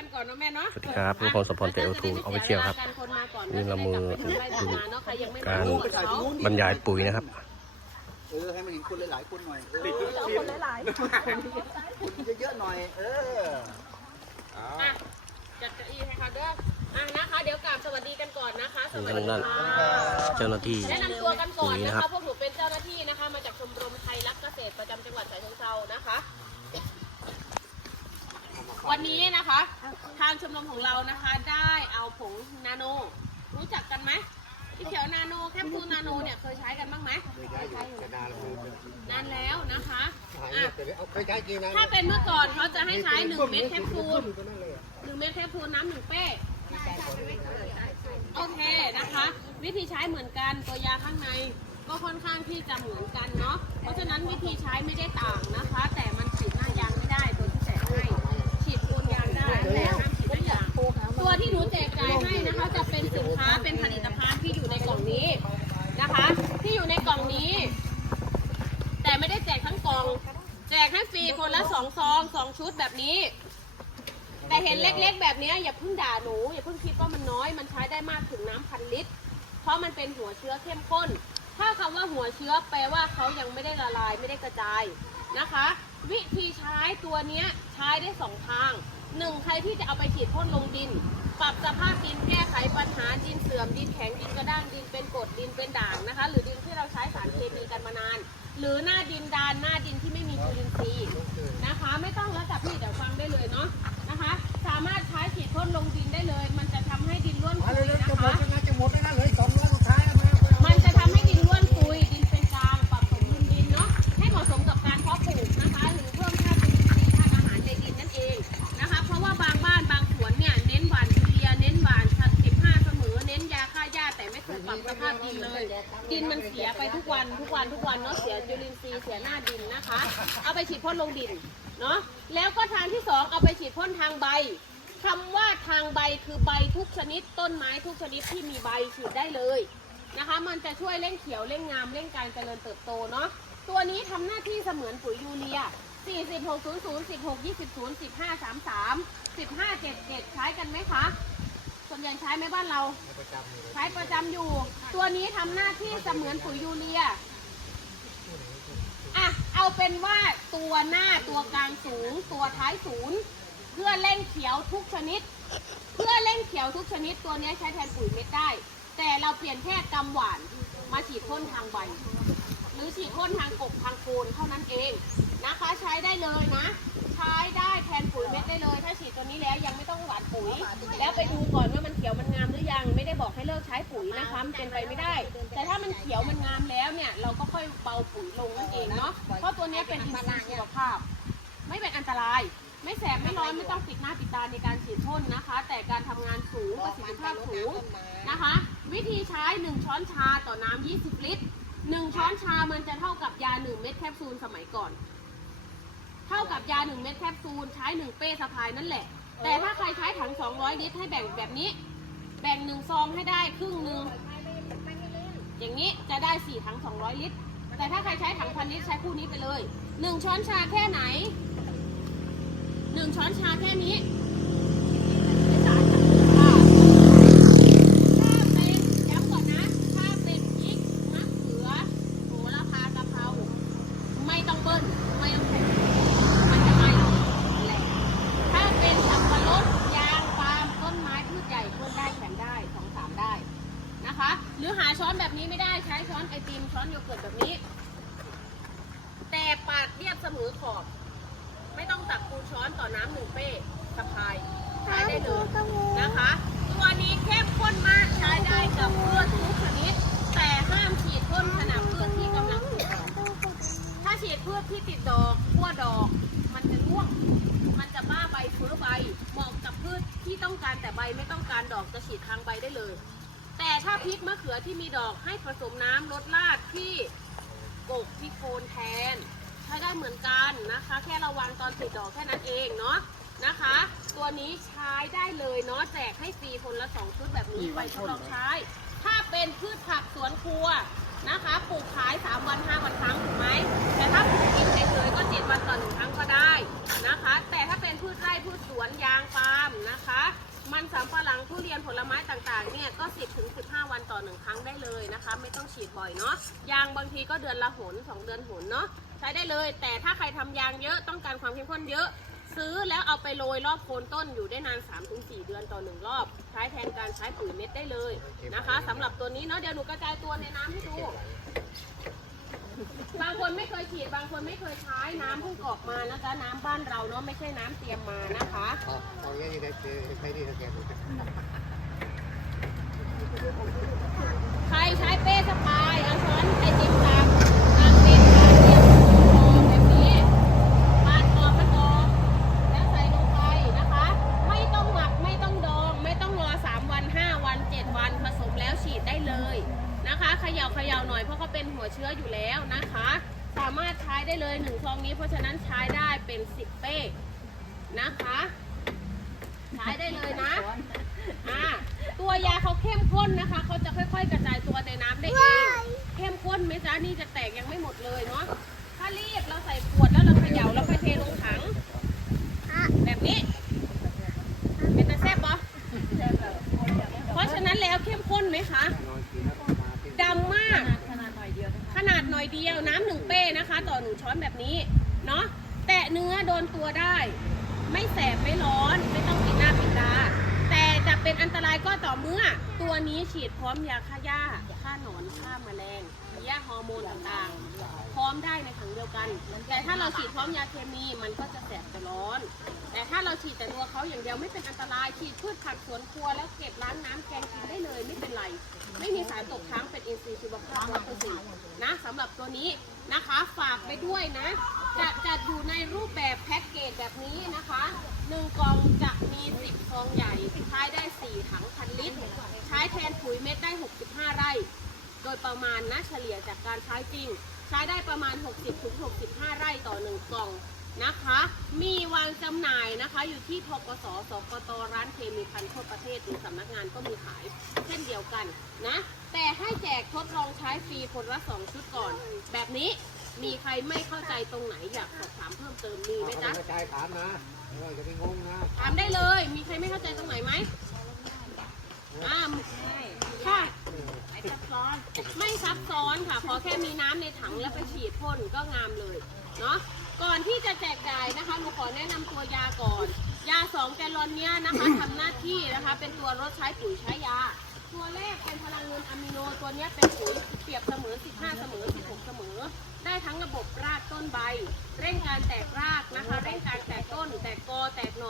กันก่อนเนาะแม่เนาะสวัสดีครับผมพงศพลเตโอทูเอาไปเชี่ยวครับคนมาก่อนนี่เรามือไล่ตามมาเนาะใครยังไม่การรู้เขาบรรยายปุ๋ยนะครับ เออให้มันเห็นคนหลายๆคนหน่อยเออติดทุกชิ้นคนเยอะๆหน่อย เอออะจัดเก้าอี้ให้เขาเด้ออะนะคะ เดี๋ยวกราบสวัสดีกันก่อนนะคะสวัสดีนั่นค่ะเจ้าหน้าที่แนะนำตัวกันก่อนปุ๋ยนะนะครัคะบพวกหนูเป็นเจ้าหน้าที่นะคะ มาจากชมรมไทยรักเกษตรประจำจังหวัดฉะเชิงเทรานะคะ วันนี้นะคะ ทางชมรมของเรานะคะได้เอาผงนาโน รู้จักกันไหมที่เขียวนาโนแคปซูลนาโนเนี่ยเคยใช้กันบ้างไหมนานแล้วนะคะอะเคยใช้จริงนะถ้าเป็นเมื่อก่อนเขาจะให้ใช้หนึ่งเม็ดแคปซูลหนึ่งเม็ดแคปซูลน้ำหนึ่งเป้โอเคนะคะ วิธีใช้เหมือนกันตัวยาข้างในก็ค่อนข้างที่จะเหมือนกันเนาะเพราะฉะนั้นวิธีใช้ไม่ได้ต่างนะคะ แต่ คนละสองซองสองชุดแบบนี้ แต่เห็นเล็กๆแบบนี้อย่าเพิ่งด่าหนู อย่าเพิ่งคิดว่ามันน้อยมันใช้ได้มากถึงน้ำพันลิตร เพราะมันเป็นหัวเชื้อเข้มข้น ถ้าคำว่าหัวเชื้อแปลว่าเขายังไม่ได้ละลายไม่ได้กระจายนะคะ วิธีใช้ตัวนี้ใช้ได้สองทางหนึ่งใครที่จะเอาไปฉีดพ่นลงดิน ปรับสภาพดินาดินเสื่อมดินแข็งดินกระด้างดินเป็นกรดดินเป็นด่างนะคะ หรือดินที่เราใช้สารเคมีกันมานาน หรือหน้าดินดานหน้าดินที่ไม่มีจุลินทรีย์นะคะ ไม่ต้องแล้วแต่พี่เดี๋ยวฟังได้เลยเนาะนะคะ สามารถใช้ฉีดพ่นลงดินได้เลยมัน ภาพดินเลย ดินมันเสียไปทุกวันทุกวันทุกวันเนาะเสียจุลินทรีย์เสียหน้าดินนะคะ เอาไปฉีดพ่นลงดินเนาะแล้วก็ทางที่สองเอาไปฉีดพ่นทางใบคำว่าทางใบคือใบทุกชนิด ต้นไม้ทุกชนิดที่มีใบฉีดได้เลยนะคะ มันจะช่วยเร่งเขียวเร่งงามเร่งการเจริญเติบโตเนาะตัวนี้ทำหน้าที่เสมือนปุ๋ยยูเรีย 4600 16 20 15 33 15 77 ใช้กันไหมคะ วนใหญ่ใช้ไหมบ้านเรา ใช้ประจำอยู่ ตัวนี้ทำหน้าที่เสมือนปุ๋ยยูเรียอะเอาเป็นว่าตัวหน้าตัวกลางสูง ตัวท้ายศูนย์เพื่อเร่งเขียวทุกชนิด เพื่อเร่งเขียวทุกชนิดตัวนี้ใช้แทนปุ๋ยเม็ดได้ แต่เราเปลี่ยนแค่กำหวานมาฉีดพ่นทางใบ หรือฉีดพ่นทางกบทางโคนเท่านั้นเองนะคะใช้ได้เลยนะ ใช้ได้แทนปุ๋ยเม็ดได้เลย ถ้าฉีดตัวนี้แล้วยังไม่ต้องหว่านปุ๋ย แล้วไปดูก่อนว่ามันเขียวมันงามหรือยัง ไม่ได้บอกให้เลิกใช้ปุ๋ยนะคะ มันเป็นไปไม่ได้ แต่ถ้ามันเขียวมันงามแล้วเนี่ยเราก็ค่อยเบาปุ๋ยลงนั่นเองเนาะ เพราะตัวนี้เป็นอินทรีย์สุขภาพ ไม่เป็นอันตราย ไม่แสบไม่ร้อนไม่ต้องปิดหน้าปิดตาในการฉีดพ่นนะคะ แต่การทำงานสูงประสิทธิภาพสูงนะคะ วิธีใช้ 1 ช้อนชาต่อน้ำ20 ลิตร 1 ช้อนชามันจะเท่ากับยา 1 เม็ดแคปซูลสมัยก่อน เท่ากับยา 1 เม็ดแคปซูลใช้ 1 เป้สะพายนั่นแหละ แต่ถ้าใครใช้ถัง 200 ลิตรให้แบ่งแบบนี้ แบ่งหนึ่งซองให้ได้ครึ่งหนึ่งอย่างนี้จะได้ 4 ถัง 200 ลิตร แต่ถ้าใครใช้ถังพันลิตรใช้คู่นี้ไปเลย 1 ช้อนชาแค่ไหน 1 ช้อนชาแค่นี้ไม่สายค่ะถ้าเป็นย้ำก่อนนะ ถ้าเป็นพริกมะเขือโหระพากะเพรา ไม่ต้องเบิ้ล ไม่ต้องแผ่มันจะไม่แหละถ้าเป็นสับปะรดยางปาล์มต้นไม้พืชใหญ่เพิ่มได้แข็งได้สองสามได้ นะคะ หรือหาช้อนแบบนี้ไม่ได้ใช้ช้อนไอติมช้อนโยเกิร์ตแบบนี้ แต่ปาดเรียบเสมอขอบ ไม่ต้องตักคูช้อนต่อน้ำหนึ่งเป้สะพายใช้ได้เลยนะคะ ตัวนี้เข้มข้นมากใช้ได้กับพืชทุกชนิด แต่ห้ามฉีดพ่นขณะพืชที่กำลังติดดอกถ้าฉีดพืชที่ติดดอกขั้วดอก มันจะร่วง มันจะบ้าใบเฟื้อใบเหมาะกับพืชที่ต้องการแต่ใบไม่ต้องการดอกจะฉีดทางใบได้เลย แต่ถ้าพริกมะเขือที่มีดอกให้ผสมน้ำลดราดที่กกที่โคนแทน ใช้ได้เหมือนกันนะคะ แค่ระวังตอนติดดอกแค่นั้นเองเนาะนะคะ ตัวนี้ใช้ได้เลยเนาะแจกให้ฟรีคนละสองชุดแบบนี้ไปทดลองใช้ ถ้าเป็นพืชผักสวนครัวนะคะปลูกขาย อนละหนสองเดือนหนเนาะใช้ได้เลย แต่ถ้าใครทำยางเยอะต้องการความเข้มข้นเยอะ ซื้อแล้วเอาไปโรยรอบโคนต้นอยู่ได้นาน 3-4 เดือนต่อหนึ่งรอบ ใช้แทนการใช้ปุ๋ยเม็ดได้เลยนะคะสำหรับตัวนี้เนาะเดี๋ยวหนูกระจายตัวในน้ำให้ดูบางคนไม่เคยฉีดบางคนไม่เคยใช้น้ำเพิ่งออกมานะจ๊ะน้ำบ้านเราเนาะไม่ใช่น้ำเตรียมมานะคะเอาเอาอย่างนี้ได้เจอใช้ดีสังเกตดูใครใช้เป้สป ได้เลยหนึ่งซองนี้ เพราะฉะนั้นใช้ได้เป็น10เป้นะคะใช้ได้เลยนะอ่าตัวยาเขาเข้มข้นนะคะเขาจะค่อย ๆ กระจายตัวในน้ำได้เองเข้มข้นไหมจ๊ะนี่จะแตกยังไม่หมดเลยเนาะ ถ้ารีบเราใส่ขวดแล้วเราเขย่าแล้วค่อยเทลงถัง แบบนี้ เป็นตาแซ่บปะเพราะฉะนั้นแล้วเข้มข้นไหมคะดำมาก ขนาดหน่อยเดียวขนาดหน่อยเดียวน้ำหนึ่งเป้นะคะ ต่อหนึ่งช้อน แบบนี้เนาะแตะเนื้อโดนตัวได้ ไม่แสบไม่ร้อนไม่ต้องปิดหน้าปิดตาแต่จะเป็นอันตรายก็ต่อเมื่อ ตัวนี้ฉีดพร้อมยาฆ่าหญ้าฆ่าหนอนฆ่าแมลง ยาฮอร์โมนต่างๆ พร้อมได้ในถังเดียวกัน แต่ถ้าเราฉีดพร้อมยาเคมีมันก็จะแสบจะร้อน แต่ถ้าเราฉีดแต่ตัวเขาอย่างเดียวไม่เป็นอันตรายฉีดพืชผักสวนครัวแล้วเก็บล้างน้ำแกงกินได้เลยไม่เป็นไร ไม่มีสารตกค้างเป็นอินทรีย์ชีวภาพร้อยเปอร์เซ็นต์นะสำหรับตัวนี้นะคะฝากไปด้วยนะ จะจะอยู่ในรูปแบบแพ็กเกจแบบนี้นะคะหนึ่งกล่องจะมี10ซองใหญ่ใช้ได้4ถังพันลิตร ใช้แทนปุ๋ยเม็ดได้ 65 ไร่ โดยประมาณนะเฉลี่ยจากการใช้จริง ใช้ได้ประมาณ 60-65 ไร่ต่อ 1 กล่องนะคะ มีวางจำหน่ายนะคะอยู่ที่ทกสสกตร้านเคมีพันธุ์ทั่วประเทศหรือสำนักงานก็มีขายเช่นเดียวกันนะ แต่ให้แจกทดลองใช้ฟรีคนละ 2 ชุดก่อน แบบนี้มีใครไม่เข้าใจตรงไหนอยากสอบถามเพิ่มเติมมีไหมจ๊ะกระจายถามนะเออจะไปงงนะ ถามได้เลย มีใครไม่เข้าใจตรงไหนไหมอ่าค่ะ ไม่ซับซ้อนค่ะขอแค่มีน้ำในถังแล้วไปฉีดพ่นก็งามเลยเนาะ ก่อนที่จะแจกจ่ายนะคะหนูขอแนะนำตัวยาก่อน ยา2แกลลอนเนี้ยนะคะ ทำหน้าที่นะคะเป็นตัวลดใช้ปุ๋ยใช้ยา ตัวแรกเป็นพลังเงินอะมิโนตัวเนี้ยเป็นปุ๋ยเปรียบเสมอ15 เสมอ 16 เสมอ ได้ทั้งระบบรากต้นใบ เร่งการแตกรากนะคะ เร่งการ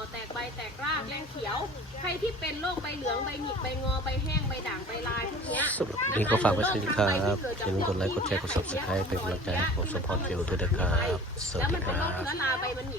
อแตกหน่อแตกใบแตกรากแรงเขียว ใครที่เป็นโรคใบเหลืองใบหงิกใบงอใบแห้งใบด่างใบลายพวกเนี้ยสำหรับวันนี้ก็ฝากไว้เท่านี้ครับอย่าลืมกดไลค์กดแชร์กด subscribe เป็นกำลังใจให้ผมสมพรเฟลด้วยนะครับสวัสแล้วดีมันคเป็นโรรัคบ เชื้อราใบมันหงิก